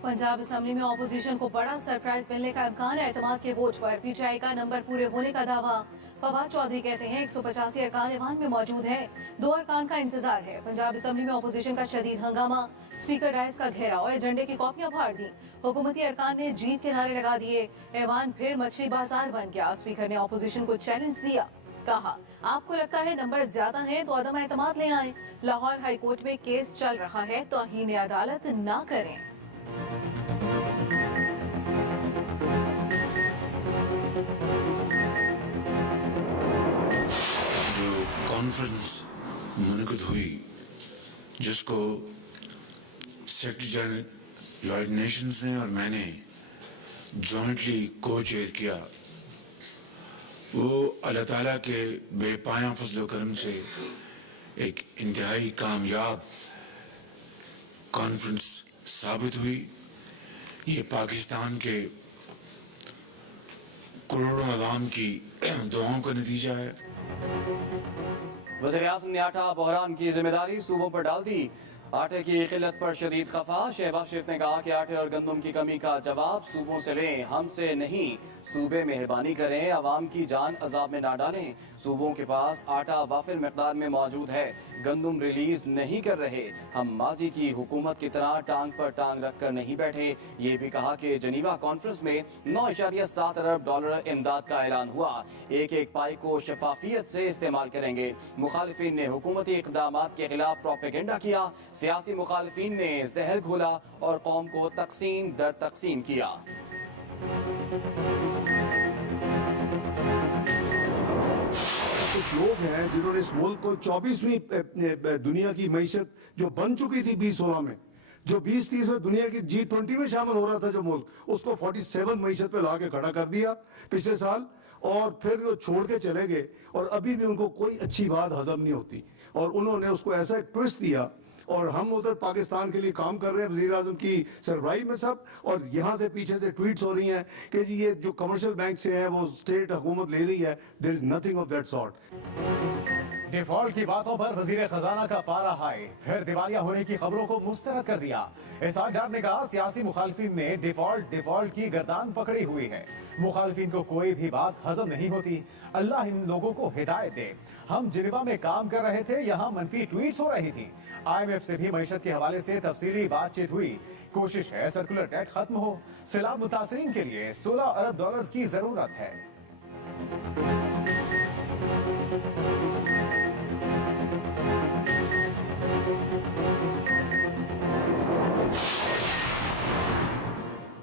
Punjab assembly में opposition को बड़ा सरप्राइज मिलने का इम्कान है। एतमाद के वोट पर पीटीआई का नंबर पूरे होने का दावा। फवाद चौधरी कहते हैं 185 अरकान ईवान में मौजूद हैं, 2 अरकान का इंतजार है। पंजाब असेंबली में ऑपोजिशन का शदीद हंगामा, स्पीकर डायस का घेराव, एजेंडे की कॉपियां फाड़ दी। हुकूमती अरकान ने जीत के नारे लगा दिए। ईवान फिर मछली बाजार बन गया। स्पीकर ने ऑपोजिशन को चैलेंज दिया, कहा आपको लगता है नंबर ज्यादा हैं तो अदम एतमाद ले आए। लाहौर हाई कोर्ट में केस चल रहा है, तौहीन अदालत ना करें। जो कॉन्फ्रेंस मुनक़िद हुई जिसको सेक्रेटरी जनरल यूनाइटेड नेशंस ने और मैंने जॉइंटली को चेयर किया, वो अल्लाह ताला के बेपाया फजल करम से एक इंतहाई कामयाब कॉन्फ्रेंस साबित हुई। ये पाकिस्तान के करोड़ों अवाम की दुआओं का नतीजा है। वज़ीर-ए-आज़म ने आटा बहरान की जिम्मेदारी सूबों पर डाल दी। आटे की किल्लत पर शदीद खफा। शहबाज शरीफ ने कहा कि आटे और गंदम की कमी का जवाब सूबों से लें, हमसे नहीं। सूबे मेहरबानी करें, आवाम की जान अजाब में ना डालें। सूबों के पास आटा वाफिर मकदार में मौजूद है, गंदम रिलीज नहीं कर रहे। हम माजी की हुकूमत की तरह टांग पर टांग रख कर नहीं बैठे। ये भी कहा कि जनीवा कॉन्फ्रेंस में 9.7 अरब डॉलर इमदाद का ऐलान हुआ। एक एक पाई को शफाफियत से इस्तेमाल करेंगे। मुखालिफिन ने हुकूमती इक़दामात के खिलाफ प्रोपेगेंडा किया। सियासी मुखालिफिन ने जहर घोला और कौम को तकसीम दर तकसीम किया। कुछ लोग हैं जिन्होंने इस मुल्क को 24वीं दुनिया की मईशत जो बन चुकी थी 2016 में, जो 2030 में दुनिया की G20 में शामिल हो रहा था जो मुल्क, उसको 47 मईशत पे ला के खड़ा कर दिया पिछले साल, और फिर वो छोड़ के चले गए। और अभी भी उनको कोई अच्छी बात हजम नहीं होती और उन्होंने उसको ऐसा एक ट्विस्ट दिया। और हम उधर पाकिस्तान के लिए काम कर रहे हैं, वज़ीर आज़म की सरबराही में सब, और यहाँ से पीछे से ट्वीट्स हो रही हैं कि जी ये जो कमर्शियल बैंक से है वो स्टेट हुकूमत ले रही है। There is nothing of that sort. Default की बातों पर वजीर खजाना का पारा हाई, फिर दिवालिया होने की खबरों को मुस्तरद कर दिया। इसाक डार ने कहा सियासी मुखालिफिन ने डिफॉल्ट की गर्दान पकड़ी हुई है। मुखालिफिन को कोई भी बात हजम नहीं होती। अल्लाह इन लोगों को हिदायत दे। हम जिनेवा में काम कर रहे थे, यहाँ मनफी ट्वीट्स हो रही थी। IMF से भी मईशत के हवाले से तफसीली बातचीत हुई। कोशिश है सर्कुलर डेट खत्म हो। सैलाब मुतासरीन के लिए 16 अरब डॉलर्स की जरूरत है।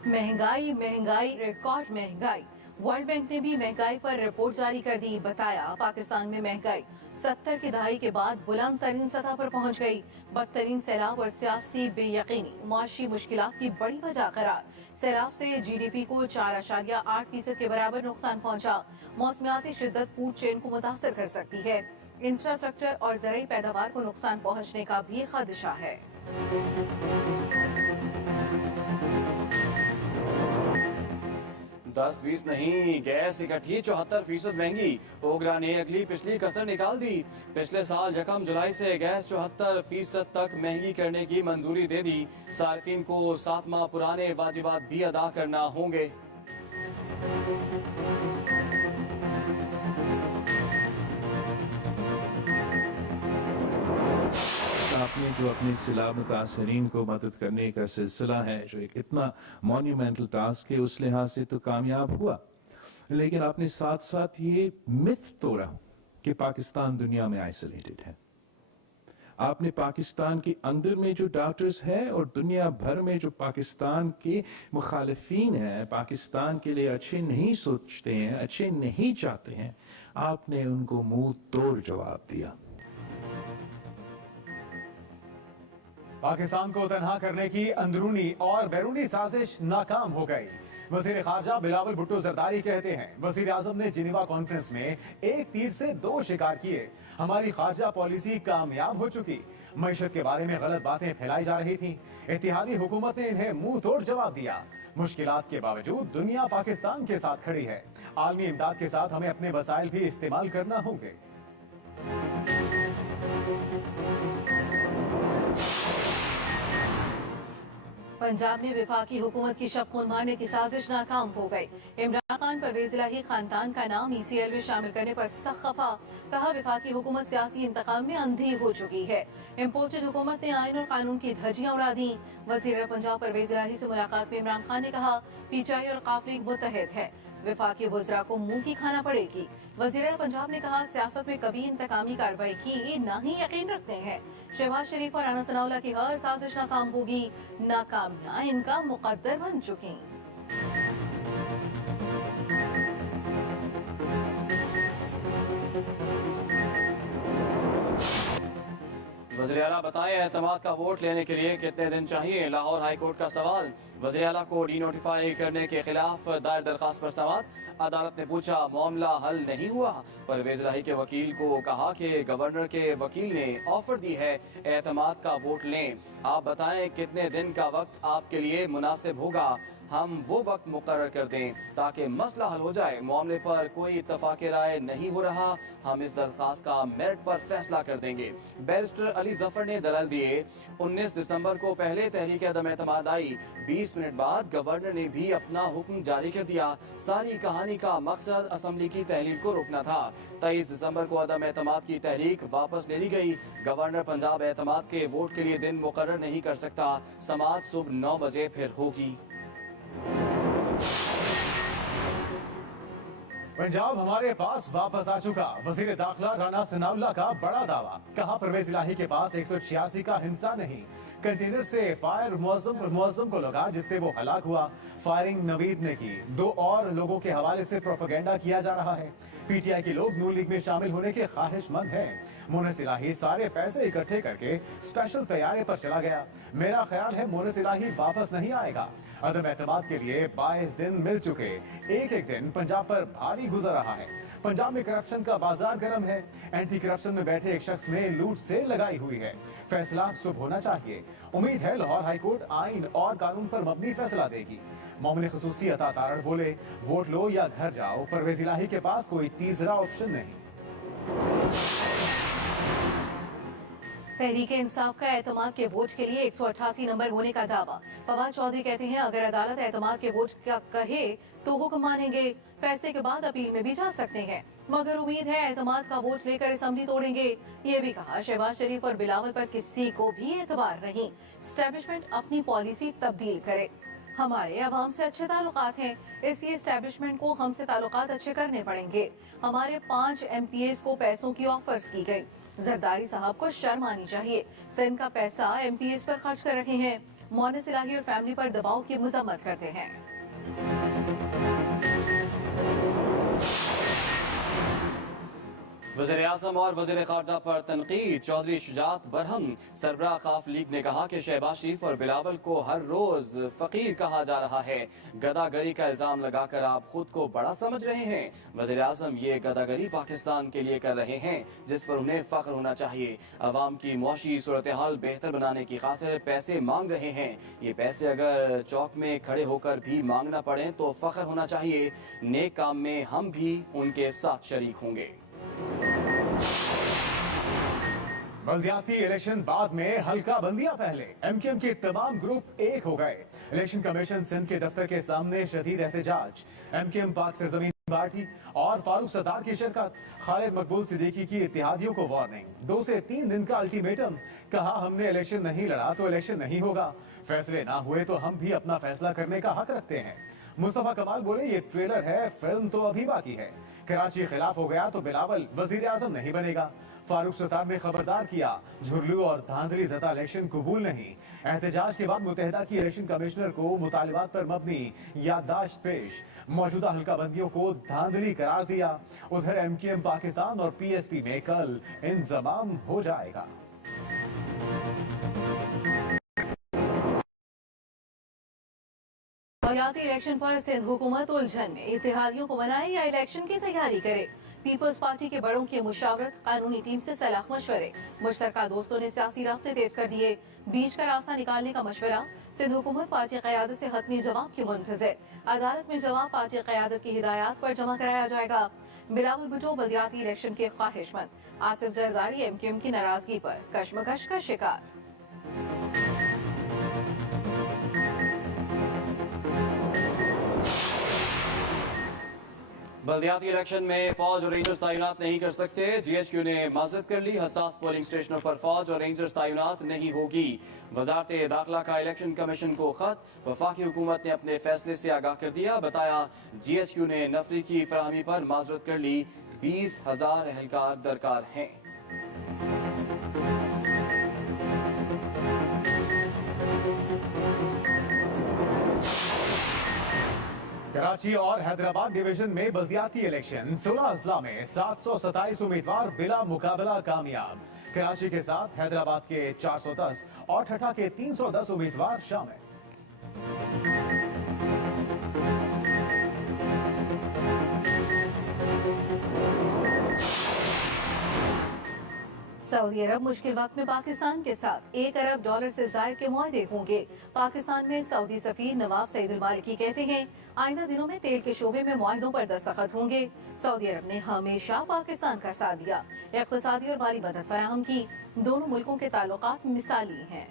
महंगाई महंगाई रिकॉर्ड महंगाई। वर्ल्ड बैंक ने भी महंगाई पर रिपोर्ट जारी कर दी। बताया पाकिस्तान में महंगाई 70 की दहाई के बाद बुलंद तरीन सतह पर पहुंच गई। बदतरीन सैलाब और सियासी बेयकीनी मुआशी मुश्किलात की बड़ी वजह करार। सैलाब से GDP को 4.8% के बराबर नुकसान पहुंचा। मौसमियाती शिद्दत फूड चेन को मुतासर कर सकती है। इंफ्रास्ट्रक्चर और ज़रूरी पैदावार को नुकसान पहुंचने का भी खदशा है। 10-20 नहीं, गैस इकट्ठी 74% महंगी। ओगरा ने अगली पिछली कसर निकाल दी। पिछले साल 1 जुलाई से गैस 74% तक महंगी करने की मंजूरी दे दी। सार्फिन को 7 माह पुराने वाजिबात भी अदा करना होंगे। आपने जो अपने सैलाब मुतासरीन को मदद करने का सिलसिला है, जो एक इतना मॉन्यूमेंटल टास्क है, उस लिहाज से तो कामयाब हुआ। लेकिन आपने साथ साथ ये मिथ तोड़ा कि पाकिस्तान दुनिया में आइसोलेटेड है। आपने पाकिस्तान के अंदर में जो डॉक्टर्स हैं और दुनिया भर में जो पाकिस्तान के मुखालिफिन हैं, पाकिस्तान के लिए अच्छे नहीं सोचते हैं, अच्छे नहीं चाहते हैं, आपने उनको मुंह तोड़ जवाब दिया। पाकिस्तान को तनहा करने की अंदरूनी और बैरूनी साजिश नाकाम हो गई। वजीर खारजा बिलावल भुट्टो जरदारी कहते हैं वजीर आजम ने जिनेवा कॉन्फ्रेंस में एक तीर से 2 शिकार किए। हमारी खारजा पॉलिसी कामयाब हो चुकी। मईशत के बारे में गलत बातें फैलाई जा रही थी। इत्तेहादी हुकूमत ने इन्हें मुंह तोड़ जवाब दिया। मुश्किलात के बावजूद दुनिया पाकिस्तान के साथ खड़ी है। आलमी इमदाद के साथ हमें अपने वसाइल भी इस्तेमाल करना होंगे। पंजाब में वफाकी हुकूमत की शब खून मारने की साजिश नाकाम हो गई। इमरान खान परवेज इलाही खानदान का नाम ECL में शामिल करने पर सख्त खफा। कहा वफाकी हुकूमत सियासी इंतकाम में अंधी हो चुकी है। इम्पोर्टेड हुकूमत ने आइन और कानून की धज्जियां उड़ा दी। वजीर पंजाब परवेज इलाही से मुलाकात में इमरान खान ने कहा PTI और काफ लीग मुत्तहिद है, वफाकी वज़रा को मुंह की खाना पड़ेगी। वज़ीर पंजाब ने कहा सियासत में कभी इंतकामी कार्रवाई की न ही यकीन रखते हैं। शहबाज शरीफ और राना सनाउल्लाह की हर साजिश नाकाम होगी, नाकामियां इनका मुकद्दर बन चुकी। वज़ीर आला बताएं एतमाद का वोट लेने के लिए कितने दिन चाहिए। लाहौर हाई कोर्ट का सवाल। वज़ीर आला को डीनोटिफाई करने के खिलाफ दायर दरखास्त पर समाअत। अदालत ने पूछा मामला हल नहीं हुआ। परवेज इलाही के वकील को कहा कि गवर्नर के वकील ने ऑफर दी है एतमाद का वोट लें। आप बताएं कितने दिन का वक्त आपके लिए मुनासिब होगा, हम वो वक्त मुकर्रर कर दें ताकि मसला हल हो जाए। मामले पर कोई इत्तफाक राय नहीं हो रहा, हम इस दरखास्त का मेरिट पर फैसला कर देंगे। बैरिस्टर अली जफर ने दलाल दिए। 19 दिसंबर को पहले तहरीक अदम एतमाद आई, 20 मिनट बाद गवर्नर ने भी अपना हुक्म जारी कर दिया। सारी कहानी का मकसद असम्बली की तहलील को रोकना था। 23 दिसंबर को अदम एतमाद की तहरीक वापस ले ली गई। गवर्नर पंजाब एतमाद के वोट के लिए दिन मुकर्रर नहीं कर सकता। समाअत सुबह 9 बजे फिर होगी। पंजाब हमारे पास वापस आ चुका। वजीर दाखिला राना सनाउल्लाह का बड़ा दावा। कहा परवेज इलाही के पास 186 का हिंसा नहीं। कंटेनर से फायर मुअज्जम को लगा जिससे वो हलाक हुआ। फायरिंग नवीद ने की। 2 और लोगों के हवाले से प्रोपेगेंडा किया जा रहा है। PTI के लोग नून लीग में शामिल होने के ख्वाहिशमंद हैं। मोनस इलाही सारे पैसे इकट्ठे करके स्पेशल तैयारे पर चला गया। मेरा ख्याल है मोनस इलाही वापस नहीं आएगा। अदम एतमाद के लिए 22 दिन मिल चुके। एक दिन पंजाब पर भारी गुजर रहा है। पंजाब में करप्शन का बाजार गर्म है। एंटी करप्शन में बैठे एक शख्स ने लूट से लगाई हुई है। फैसला सुबह होना चाहिए। उम्मीद है लाहौर हाईकोर्ट आइन और कानून पर मबनी फैसला देगी। मोमिन खसूसी अता तारड़ बोले वोट लो या घर जाओ, परवेज इलाही के पास कोई तीसरा ऑप्शन नहीं। तहरीक इंसाफ का एतमाद के वोट के लिए 188 नंबर होने का दावा। फवाद चौधरी कहते हैं अगर अदालत एतमाद के वोट का कहे तो हुक्म मानेंगे, फैसले के बाद अपील में भी जा सकते हैं, मगर उम्मीद है एतमाद का वोट लेकर असेंबली तोड़ेंगे। ये भी कहा शहबाज शरीफ और बिलावल पर किसी को भी एतबार नहीं, एस्टेब्लिशमेंट अपनी पॉलिसी तब्दील करे। हमारे अवाम से अच्छे ताल्लुकात हैं, इसलिए एस्टेब्लिशमेंट को हमसे ताल्लुकात अच्छे करने पड़ेंगे। हमारे 5 MPs को पैसों की ऑफर्स की गई। जरदारी साहब को शर्म आनी चाहिए, सिंध का पैसा MPs पर खर्च कर रहे हैं। मोनस इलाही और फैमिली पर दबाव की मजम्मत करते हैं। वज़ीर आज़म और वज़ीर ख़ारजा पर तनकीद। चौधरी शुजात बरहम। सरबराह खाफ लीग ने कहा कि शहबाज शरीफ और बिलावल को हर रोज फकीर कहा जा रहा है। गदागरी का इल्जाम लगाकर आप खुद को बड़ा समझ रहे हैं। वज़ीर आज़म ये गदागरी पाकिस्तान के लिए कर रहे हैं जिस पर उन्हें फख्र होना चाहिए। अवाम की मुआशी सूरत हाल बेहतर बनाने की खातिर पैसे मांग रहे हैं। ये पैसे अगर चौक में खड़े होकर भी मांगना पड़े तो फख्र होना चाहिए। नेक काम में हम भी उनके साथ शरीक होंगे। बल्दियाती इलेक्शन बाद में हल्का बंदियां पहले। MKM के तमाम ग्रुप एक हो गए। इलेक्शन कमीशन सिंध के दफ्तर के सामने शदीद एहतजाज। MKM पाक सरजमीन पार्टी और फारूक सत्तार की शिरकत। खालिद मकबूल सिद्दीकी की इत्तेहादियों को वार्निंग। 2 से 3 दिन का अल्टीमेटम। कहा हमने इलेक्शन नहीं लड़ा तो इलेक्शन नहीं होगा। फैसले ना हुए तो हम भी अपना फैसला करने का हक रखते हैं। मुस्तफा कमाल बोले ये ट्रेलर है, फिल्म तो अभी बाकी है। कराची खिलाफ हो गया तो बिलावल वजीर आजम नहीं बनेगा। फारूक सत्तार ने खबरदार किया झुर्लू और धांधली ज़दा इलेक्शन कबूल नहीं। एहतजाज के बाद मुत्तहिदा की इलेक्शन कमिश्नर को मुतालिबात पर मबनी याददाश्त पेश। मौजूदा हल्का बंदियों को धांधली करार दिया। उधर MKM पाकिस्तान और PSP में कल इंजमाम हो जाएगा। बल्दियाती इलेक्शन पर सिंध हुकूमत उलझन में। इत्तेहादियों को मनाए या इलेक्शन की तैयारी करे। पीपल्स पार्टी के बड़ों की मुशावरत, कानूनी टीम से सलाह मशवरे। मुश्तरका दोस्तों ने सियासी रास्ते तेज कर दिए। बीच का रास्ता निकालने का मशवरा। सिंध हुकूमत पार्टी क़यादत से हतमी जवाब की मुंतज़िर। अदालत में जवाब पार्टी क़यादत की हिदायत पर जमा कराया जाएगा। बिलावल भुट्टो बल्दियाती इलेक्शन के ख्वाहिशमंद। आसिफ जरदारी MKM की नाराजगी पर कशमकश का शिकार। बल्दियाती इलेक्शन में फौज और रेंजर्स तैनात नहीं कर सकते। GHQ ने माजरत कर ली। हसास पोलिंग स्टेशनों पर फौज और रेंजर्स तैनात नहीं होगी। वजारत दाखिला का इलेक्शन कमीशन को खत। वफाकी हुकूमत ने अपने फैसले से आगाह कर दिया। बताया GHQ ने नफरी की फराहमी पर माजरत कर ली। 20,000 एहलकार दरकार हैं। कराची और हैदराबाद डिवीजन में बल्दियाती इलेक्शन 16 अजला में 727 उम्मीदवार बिला मुकाबला कामयाब। कराची के साथ हैदराबाद के 410 और ठठा के 310 उम्मीदवार शामिल। सऊदी अरब मुश्किल वक्त में पाकिस्तान के साथ $1 अरब से जायद के मुआहदे होंगे। पाकिस्तान में सऊदी सफीर नवाब सईद अल मालिकी कहते हैं आइंदा दिनों में तेल के शोबे में मुआहदों पर दस्तखत होंगे। सऊदी अरब ने हमेशा पाकिस्तान का साथ दिया, इक़्तिसादी और माली मदद फराहम की। दोनों मुल्कों के ताल्लुकात मिसाली हैं।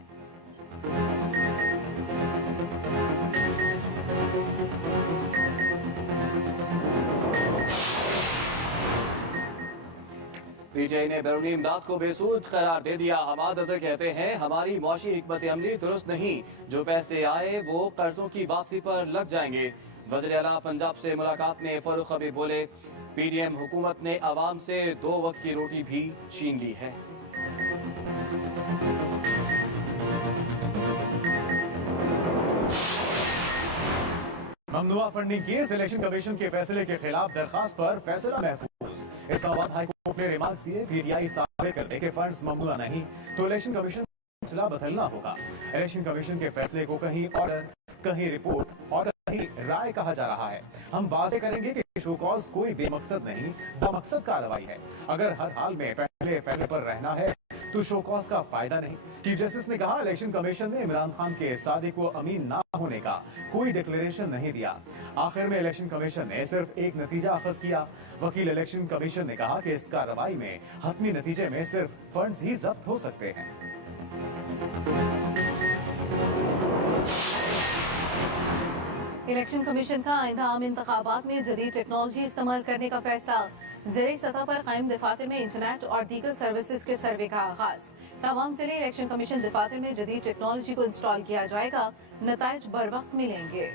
PTI ने बैरूनी इमदाद को बेसूद करार दे दिया। हमाद अजहर कहते हैं हमारी मुआशी हिकमत अमली दुरुस्त नहीं, जो पैसे आए वो कर्जों की वापसी पर लग जाएंगे। वज़ीर आला पंजाब से मुलाकात में फारूक हबीब बोले PDM हुकूमत ने अवाम से 2 वक्त की रोटी भी छीन ली है। ममनुआ फंडिंग केस इलेक्शन कमीशन के फैसले के खिलाफ दरखास्त पर फैसला महफूज। इस्लामाबाद हाई कोर्ट ने रिमार्क्स दिए PTI साबित करने के फंड्स ममनुआ नहीं तो इलेक्शन कमीशन फैसला बदलना होगा। इलेक्शन कमीशन के फैसले को कहीं ऑर्डर, कहीं रिपोर्ट और कहीं राय कहा जा रहा है। हम वाजे करेंगे कि शो कॉज कोई बेमकसद नहीं, बामकसद कार्रवाई है। अगर हर हाल में पहले फैसले पर रहना है तो शो कॉज का फायदा नहीं। चीफ जस्टिस ने कहा इलेक्शन कमीशन ने इमरान खान के सादिक व अमीन ना होने का कोई डिक्लेरेशन नहीं दिया। आखिर में इलेक्शन कमीशन ने सिर्फ एक नतीजा अखज किया। वकील इलेक्शन कमीशन ने कहा कि इस कार्रवाई में हतमी नतीजे में सिर्फ फंड्स ही जब्त हो सकते हैं। इलेक्शन कमीशन का आइंदा आम इंतखाबात में जदीद टेक्नोलॉजी इस्तेमाल करने का फैसला। ज़िले सतह पर कायम दफातर में इंटरनेट और दीगर सर्विसेज के सर्वे का आगाज। तमाम जिले इलेक्शन कमीशन दफातर में जदीद टेक्नोलॉजी को इंस्टॉल किया जाएगा। नताइज बर वक्त मिलेंगे।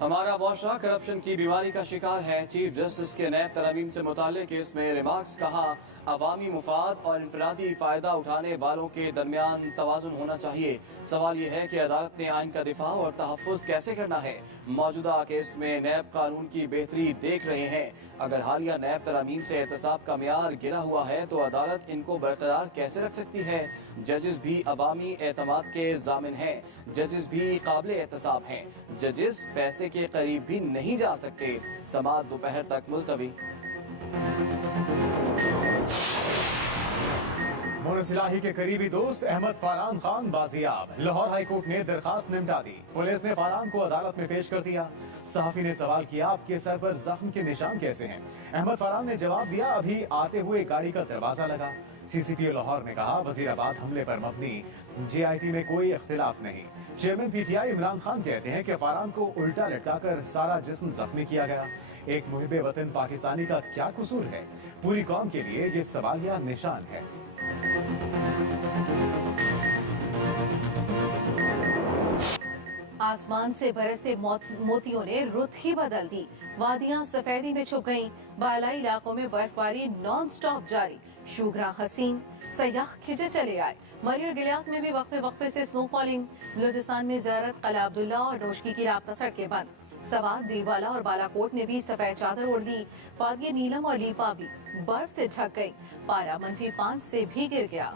हमारा मुआशरा करप्शन की बीमारी का शिकार है। चीफ जस्टिस के नैब तरमीम से मुताल्लिक इसमें रिमार्क्स कहा अवामी मुफाद और इनफरादी फायदा उठाने वालों के दरमियान तवाजुन होना चाहिए। सवाल यह है कि अदालत ने आइन का दिफा और तहफ़्फ़ुज़ कैसे करना है। मौजूदा केस में नैब कानून की बेहतरी देख रहे हैं। अगर हालिया नैब तरमीम से एहतसाब का मियार गिरा हुआ है तो अदालत इनको बरकरार कैसे रख सकती है। जजेस भी अवामी एतमाद के जामिन हैं। जजेस भी काबिल एहतसाब हैं। जजेस पैसे के करीब भी नहीं जा सकते। समाअत दोपहर तक मुलतवी। मुनसिलाही के करीबी दोस्त अहमद फरहान खान बाजियाब। लाहौर हाई कोर्ट ने दरखास्त निपटा दी। पुलिस ने फरहान को अदालत में पेश कर दिया। सहाफी ने सवाल किया आपके सर पर जख्म के निशान कैसे हैं। अहमद फरहान ने जवाब दिया अभी आते हुए गाड़ी का दरवाजा लगा। CCPO लाहौर ने कहा वजीराबाद हमले पर मबनी JIT में कोई इख्तिलाफ नहीं। चेयरमैन PTI इमरान खान कहते हैं कि फरहान को उल्टा लटकाकर सारा जिस्म जख्मी किया गया। एक मुहिब्बे वतन पाकिस्तानी का क्या कसूर है। पूरी कौम के लिए ये सवालिया निशान है। आसमान से बरसते मोतियों ने रुत ही बदल दी। वादियां सफेदी में छुप गईं। बालाई इलाकों में बर्फबारी नॉन स्टॉप जारी। शुगरा हसीन सयाह खिंचे चले आए। मरियर गिलियात में भी वक्फे से स्नो फॉलिंग। बलूचिस्तान में ज़ियारत क़ला अब्दुल्ला और डोशकी की राब्ता सड़कें बंद। सवात, दीवाला और बालाकोट ने भी सफेद चादर ओढ़ दी। वादिया नीलम और लीपा भी बर्फ से ढक गई। पारा -5 से भी गिर गया।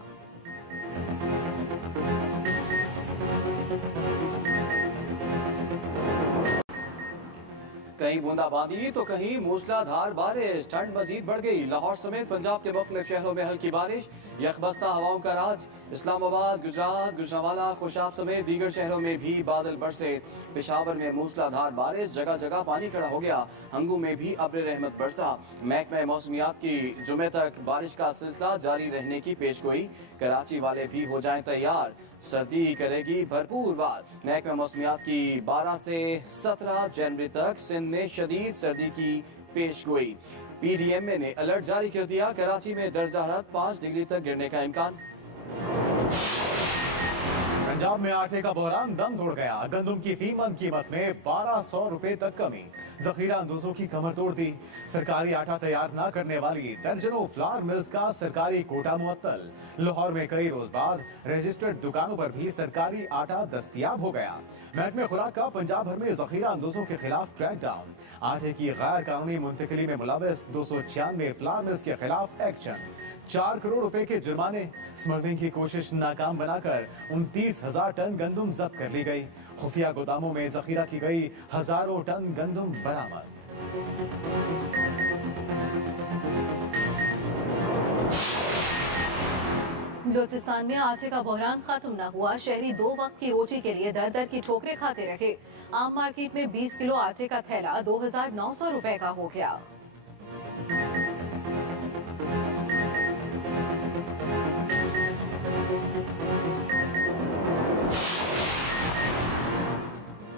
कहीं बूंदाबांदी तो कहीं मूसलाधार बारिश। ठंड मजीद बढ़ गई। लाहौर समेत पंजाब के मुख्तलिफ शहरों में हल्की बारिश। यखबस्ता हवाओं का राज। इस्लामाबाद, गुजरात, गुजरावाला, खुशाब समेत दीगर शहरों में भी बादल बरसे। पेशावर में मूसलाधार बारिश, जगह जगह पानी खड़ा हो गया। हंगू में भी अब्र रहमत बरसा। महकमा मौसमियात की जुमे तक बारिश का सिलसिला जारी रहने की पेशगोई। कराची वाले भी हो जाएं तैयार, सर्दी करेगी भरपूर वार। महकमा मौसमियात की 12 से 17 जनवरी तक सिंध में शदीद सर्दी की पेशगोई। PDMA ने अलर्ट जारी कर दिया। कराची में दर्जा हरारत 5 डिग्री तक गिरने का इम्कान। पंजाब में आटे का बहरान दम तोड़ गया। गंदम की फी मन कीमत में 1200 रुपए तक कमी। जखीरा अंदोजों की कमर तोड़ दी। सरकारी आटा तैयार न करने वाली दर्जनों फ्लावर मिल्स का सरकारी कोटा मुअत्तल। लाहौर में कई रोज बाद रजिस्टर्ड दुकानों पर भी सरकारी आटा दस्तयाब हो गया। महकमे खुराक का पंजाब भर में जखीरा अंदोजों के खिलाफ क्रैकडाउन। आटे की गैर कानूनी मुंतकिली में मुलविस 296 फ्लावर मिल्स के खिलाफ एक्शन। 4 करोड़ रुपए के जुर्माने। स्मगलिंग की कोशिश नाकाम बनाकर 29,000 टन गंदम जब्त कर ली गई। खुफिया गोदामों में जखीरा की गई हजारों टन गंदम बरामद। बलूचिस्तान में आटे का बहरान खत्म न हुआ। शहरी 2 वक्त की रोटी के लिए दर दर की ठोकरें खाते रहे। आम मार्केट में 20 किलो आटे का थैला 2,900 रुपए का हो गया।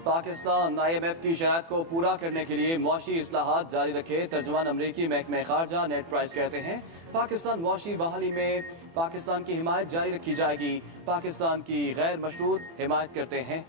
पाकिस्तान IMF की शराइत को पूरा करने के लिए मुआशी इस्लाहात जारी रखे। तर्जुमान अमरीकी महकमे खारजा नेट प्राइस कहते हैं पाकिस्तान मुआशी बहाली में पाकिस्तान की हिमायत जारी रखी जाएगी। पाकिस्तान की गैर मशरूत हिमायत करते हैं।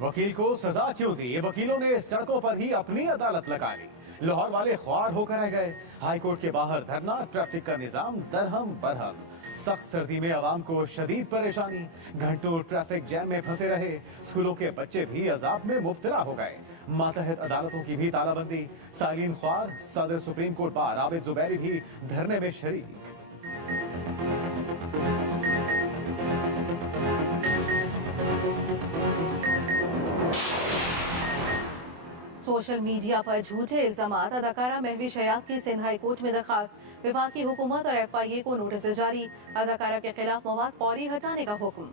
वकील को सजा क्यों दी? वकीलों ने सड़कों पर ही अपनी अदालत लगा ली। लाहौर वाले ख्वार होकर रह गए। हाई कोर्ट के बाहर धरना, ट्रैफिक का निजाम दरहम बरहम। सख्त सर्दी में आवाम को शदीद परेशानी। घंटों ट्रैफिक जैम में फंसे रहे। स्कूलों के बच्चे भी अजाब में मुब्तला हो गए। मातहत अदालतों की भी तालाबंदी। सालीन ख्वार, सदर supreme court bar Abid Zubairi भी धरने में शरीक। सोशल मीडिया पर झूठे इल्जामात। अदाकारा महविश हयात की सिंध हाई कोर्ट में दरखास्त। विभाग की हुकूमत और FIA को नोटिस जारी। अदाकारा के खिलाफ मवाद फौरी हटाने का हुक्म।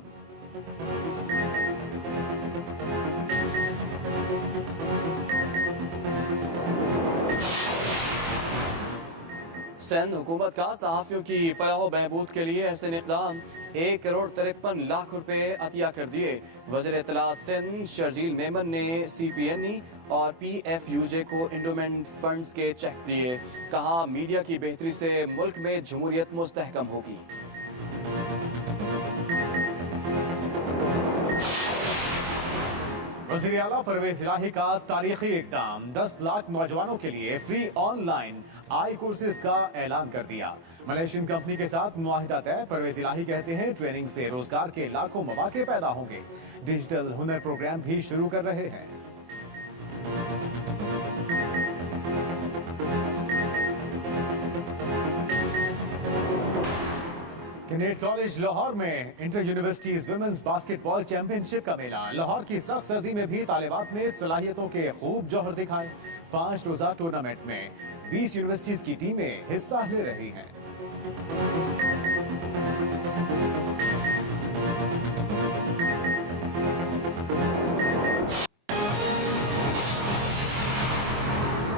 सिंध हुकूमत का सहाफियों की फलाह बहबूद के लिए ऐसे इक़दाम। 1 करोड़ 53 लाख रुपए अतिया कर दिए। वज़ीर इत्तलात सिंध शर्जील मेमन ने CPNE और PFUJ को इंडोमेंट फंड्स के चेक दिए। कहा मीडिया की बेहतरी से मुल्क में जमहूरियत मुस्तहकम होगी। वज़ीर आला परवेज इलाही का तारीखी इक़दाम। 10 लाख नौजवानों के लिए फ्री ऑनलाइन आई कोर्सेज का ऐलान कर दिया। मलेशियन कंपनी के साथ मुआहिदा तय। परवेज इलाही कहते हैं ट्रेनिंग से रोजगार के लाखों मौके पैदा होंगे। डिजिटल हुनर प्रोग्राम भी शुरू कर रहे हैं। कैडेट कॉलेज लाहौर में inter universities women's basketball championship का मेला। लाहौर की सख्त सर्दी में भी तालिबात ने सलाहियतों के खूब जौहर दिखाए। 5 रोजा टूर्नामेंट में 20 यूनिवर्सिटीज की टीमें हिस्सा ले रही हैं।